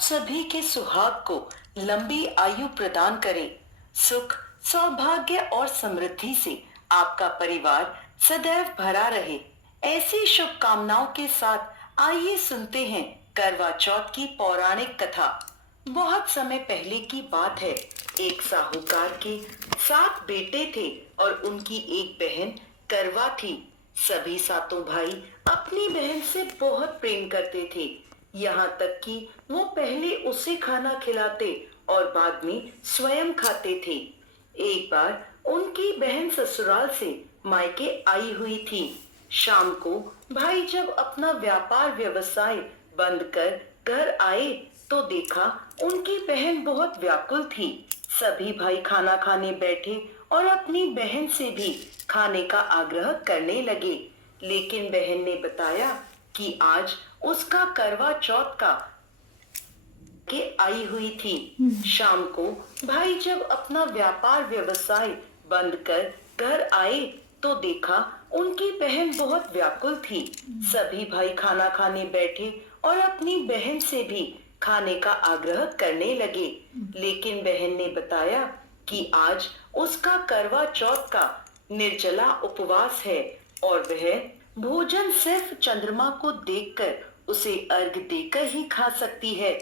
सभी के सुहाग को लंबी आयु प्रदान करे। सुख, सौभाग्य और समृद्धि से आपका परिवार सदैव भरा रहे। ऐसी शुभकामनाओं के साथ आइए सुनते हैं करवा चौथ की पौराणिक कथा। बहुत समय पहले की बात है। एक साहूकार के 7 बेटे थे और उनकी एक बहन करवा थी। सभी सातों भाई अपनी बहन से बहुत प्रेम करते थे, यहाँ तक कि वो पहले उसे खाना खिलाते और बाद में स्वयं खाते थे। एक बार उनकी बहन ससुराल से मायके आई हुई थी। शाम को भाई जब अपना व्यापार व्यवसाय बंद कर घर आए तो देखा उनकी बहन बहुत व्याकुल थी। सभी भाई खाना खाने बैठे और अपनी बहन से भी खाने का आग्रह करने लगे, लेकिन बहन ने बताया कि आज उसका करवा चौथ का के आई हुई थी। शाम को भाई जब अपना व्यापार व्यवसाय बंद कर घर आए तो देखा उनकी बहन बहुत व्याकुल थी। सभी भाई खाना खाने बैठे और अपनी बहन से भी खाने का आग्रह करने लगे, लेकिन बहन ने बताया कि आज उसका करवा चौथ का निर्जला उपवास है और वह भोजन सिर्फ चंद्रमा को देखकर उसे अर्घ देकर ही खा सकती है।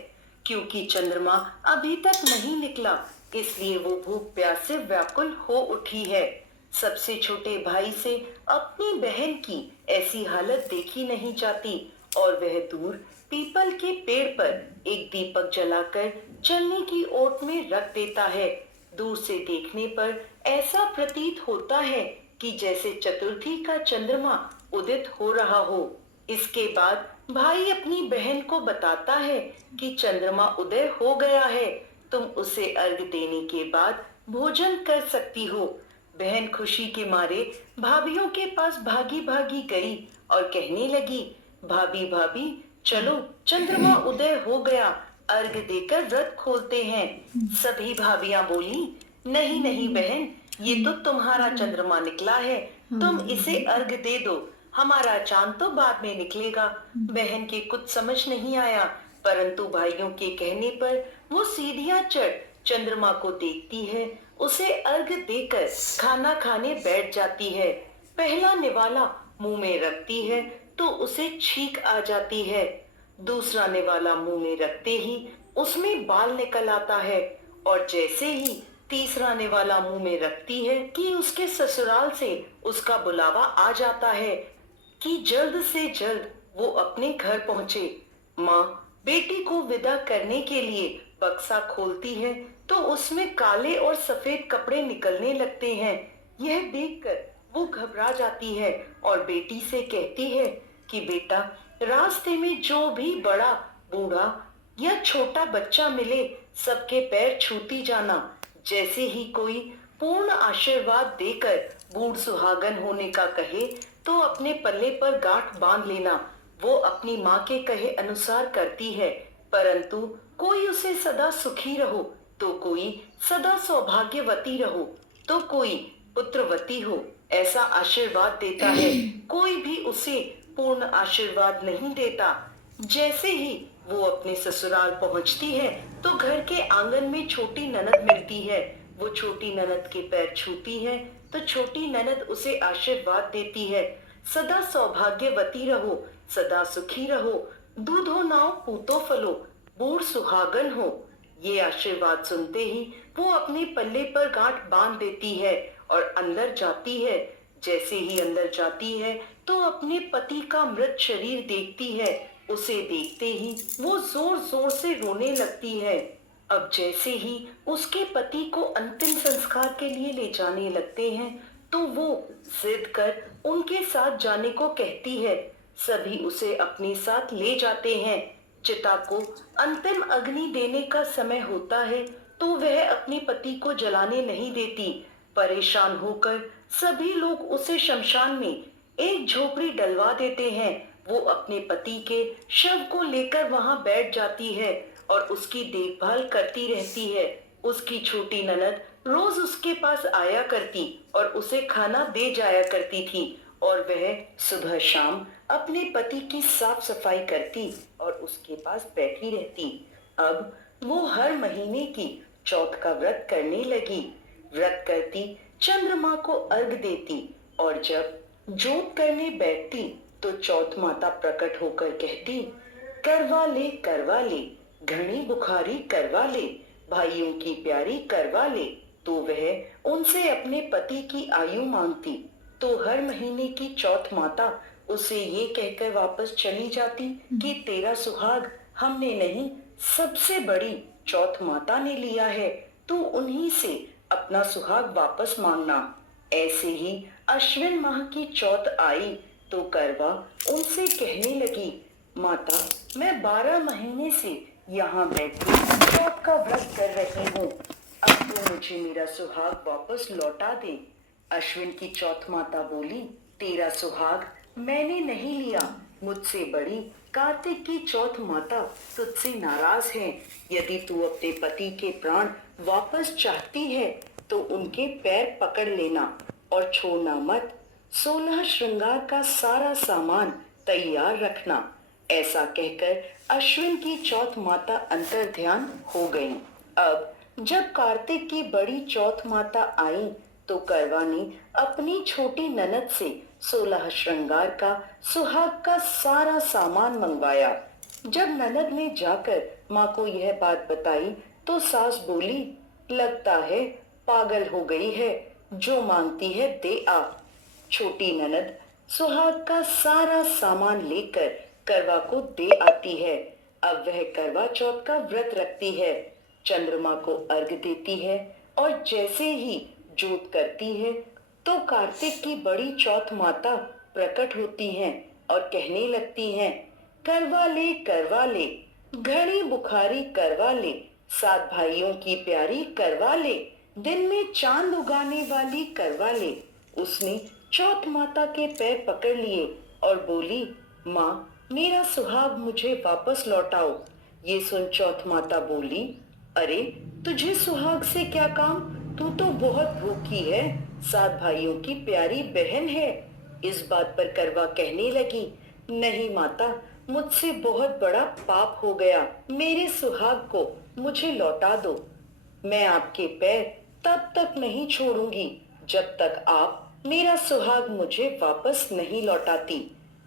क्योंकि चंद्रमा अभी तक नहीं निकला, इसलिए वो भूख प्यास से व्याकुल हो उठी है। सबसे छोटे भाई से अपनी बहन की ऐसी हालत देखी नहीं जाती और वह दूर पीपल के पेड़ पर एक दीपक जलाकर चलने की ओट में रख देता है। दूर से देखने पर ऐसा प्रतीत होता है कि जैसे चतुर्थी का चंद्रमा उदित हो रहा हो। इसके बाद भाई अपनी बहन को बताता है कि चंद्रमा उदय हो गया है, तुम उसे अर्घ देने के बाद भोजन कर सकती हो। बहन खुशी के मारे भाभीियों के पास भागी भागी गई और कहने लगी, भाभी भाभी चलो चंद्रमा उदय हो गया, अर्घ देकर व्रत खोलते हैं। सभी भाभियां बोली, नहीं नहीं बहन, ये तो तुम्हारा चंद्रमा निकला है, तुम इसे अर्घ दे दो, हमारा चांद तो बाद में निकलेगा। बहन के कुछ समझ नहीं आया, परंतु भाइयों के कहने पर वो सीढ़ियां चढ़ चंद्रमा को देखती है, उसे अर्घ देकर खाना खाने बैठ जाती है। पहला निवाला मुंह में रखती है तो उसे छींक आ जाती है। दूसरा निवाला मुंह में रखते ही उसमें बाल निकल आता है और जैसे ही तीसरा निवाला मुंह में रखती है कि उसके ससुराल से उसका बुलावा आ जाता है कि जल्द से जल्द वो अपने घर पहुंचे। माँ बेटी को विदा करने के लिए बक्सा खोलती है तो उसमें काले और सफेद कपड़े निकलने लगते हैं। यह देखकर वो घबरा जाती है और बेटी से कहती है कि बेटा, रास्ते में जो भी बड़ा, बूढ़ा या छोटा बच्चा मिले सबके पैर छूती जाना। जैसे ही कोई पूर्ण आशीर्वाद देकर बूढ़ सुहागन होने का कहे तो अपने पल्ले पर गांठ बांध लेना। वो अपनी माँ के कहे अनुसार करती है, परंतु कोई उसे सदा सुखी रहो तो कोई सदा सौभाग्यवती रहो तो कोई पुत्रवती हो ऐसा आशीर्वाद देता है। कोई भी उसे पूर्ण आशीर्वाद नहीं देता। जैसे ही वो अपने ससुराल पहुंचती है तो घर के आंगन में छोटी ननद मिलती है। वो छोटी ननद के पैर छूती है तो छोटी ननद उसे आशीर्वाद देती है, सदा सौभाग्यवती रहो, सदा सुखी रहो, दूधो नाव पूतो फलो, बूढ़ सुहागन हो। ये आशीर्वाद सुनते ही वो अपने पल्ले पर गांठ बांध देती है और अंदर जाती है। जैसे ही अंदर जाती है तो अपने पति का मृत शरीर देखती है। उसे देखते ही वो जोर जोर से रोने लगती है। अब जैसे ही उसके पति को अंतिम संस्कार के लिए ले जाने लगते हैं तो वो जिद कर उनके साथ जाने को कहती है। सभी उसे अपने साथ ले जाते हैं। चिता को अंतिम अग्नि देने का समय होता है तो वह अपने पति को जलाने नहीं देती। परेशान होकर सभी लोग उसे शमशान में एक झोपड़ी डलवा देते हैं। वो अपने पति के शव को लेकर वहां बैठ जाती है और उसकी देखभाल करती रहती है। उसकी छोटी ननद रोज उसके पास आया करती और उसे खाना दे जाया करती थी और वह सुबह शाम अपने पति की साफ सफाई करती और उसके पास बैठी रहती। अब वो हर महीने की चौथ का व्रत करने लगी। व्रत करती, चंद्रमा को अर्घ देती और जब जोत करने बैठती तो चौथ माता प्रकट होकर कहती, करवा ले, घनी बुखारी करवा ले, भाइयों की प्यारी करवा ले। तो वह उनसे अपने पति की आयु मांगती तो हर महीने की चौथ माता उसे ये कहकर वापस चली जाती कि तेरा सुहाग हमने नहीं, सबसे बड़ी चौथ माता ने लिया है, तू उन्हीं से अपना सुहाग वापस मांगना। ऐसे ही अश्विन माह की चौथ आई तो करवा उनसे कहने लगी, माता मैं 12 महीने से यहाँ बैठी चौथ का व्रत कर रही हूँ, अब तो मुझे मेरा सुहाग वापस लौटा दे। अश्विन की चौथ माता बोली, तेरा सुहाग मैंने नहीं लिया, मुझसे बड़ी कार्तिक की चौथ माता तुझसे नाराज है। यदि तू अपने पति के प्राण वापस चाहती है तो उनके पैर पकड़ लेना और छोड़ना मत। 16 श्रृंगार का सारा सामान तैयार रखना। ऐसा कहकर अश्विन की चौथ माता अंतर ध्यान हो गई। अब जब कार्तिक की बड़ी चौथ माता आई तो करवा ने अपनी छोटी ननद से 16 श्रृंगार का सुहाग का सारा सामान मंगवाया। जब ननद ने जाकर माँ को यह बात बताई तो सास बोली, लगता है पागल हो गई है, जो मांगती है दे आ। छोटी ननद सुहाग का सारा सामान लेकर करवा को दे आती है। अब वह करवा चौथ का व्रत रखती है, चंद्रमा को अर्घ देती है और जैसे ही जोत करती है तो कार्तिक की बड़ी चौथ माता प्रकट होती हैं और कहने लगती हैं, करवा ले, घड़ी बुखारी करवा ले, 7 भाइयों की प्यारी करवा ले, दिन में चांद उगाने वाली करवा ले। उसने चौथ माता के पैर पकड़ लिए और बोली, माँ मेरा सुहाग मुझे वापस लौटाओ। ये सुन चौथ माता बोली, अरे तुझे सुहाग से क्या काम, तू तो बहुत भूखी है, 7 भाइयों की प्यारी बहन है। इस बात पर करवा कहने लगी, नहीं माता, मुझसे बहुत बड़ा पाप हो गया, मेरे सुहाग को मुझे लौटा दो। मैं आपके पैर तब तक नहीं छोड़ूंगी जब तक आप मेरा सुहाग मुझे वापस नहीं लौटाती।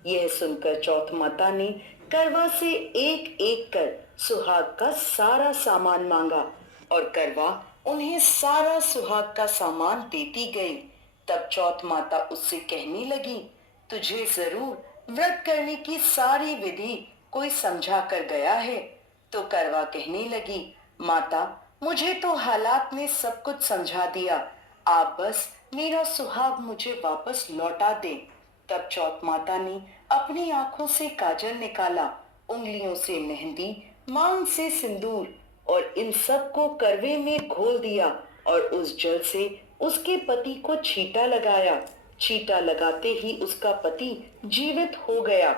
यह सुनकर चौथ माता ने करवा से एक एक कर सुहाग का सारा सामान मांगा और करवा उन्हें सारा सुहाग का सामान देती गई। तब चौथ माता उससे कहने लगी, तुझे जरूर व्रत करने की सारी विधि कोई समझा कर गया है। तो करवा कहने लगी, माता मुझे तो हालात ने सब कुछ समझा दिया, आप बस मेरा सुहाग मुझे वापस लौटा दे। तब चौथ माता ने अपनी आंखों से काजल निकाला, उंगलियों से मेहंदी, मांग से सिंदूर और इन सब को करवे में घोल दिया और उस जल से उसके पति को छींटा लगाया। छींटा लगाते ही उसका पति जीवित हो गया।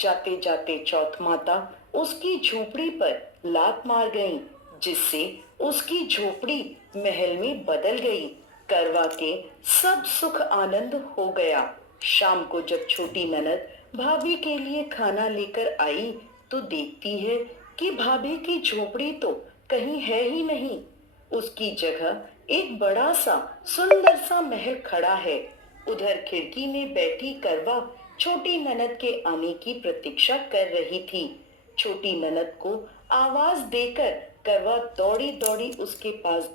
जाते जाते चौथ माता उसकी झोपड़ी पर लात मार गई, जिससे उसकी झोपड़ी महल में बदल गई। करवा के सब सुख आनंद हो गया। शाम को जब छोटी ननद भाभी के लिए खाना लेकर आई तो देखती है कि भाभी की झोपड़ी तो कहीं है ही नहीं। उसकी जगह एक बड़ा सा सुंदर सा महल खड़ा है। उधर खिड़की में बैठी करवा छोटी ननद के आने की प्रतीक्षा कर रही थी। छोटी ननद को आवाज देकर करवा दौड़ी दौड़ी उसके पास।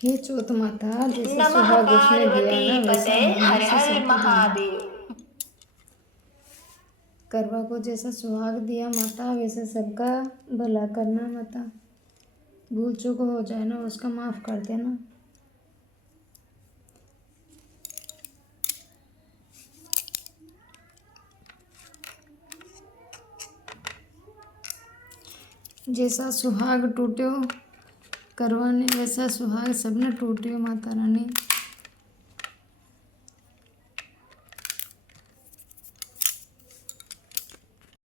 हे चौथ माता, जैसे नमः सुहाग उसने दिया पार्वती ना वैसा पते हमें हर से हर सबको देना। महादेव। करवा को जैसा सुहाग दिया माता वैसे सबका भला करना माता। भूल चूक हो जाए ना उसका माफ कर देना। जैसा सुहाग टूट्यो करवा ने वैसा सुहाग सबने टूट्यो माता रानी।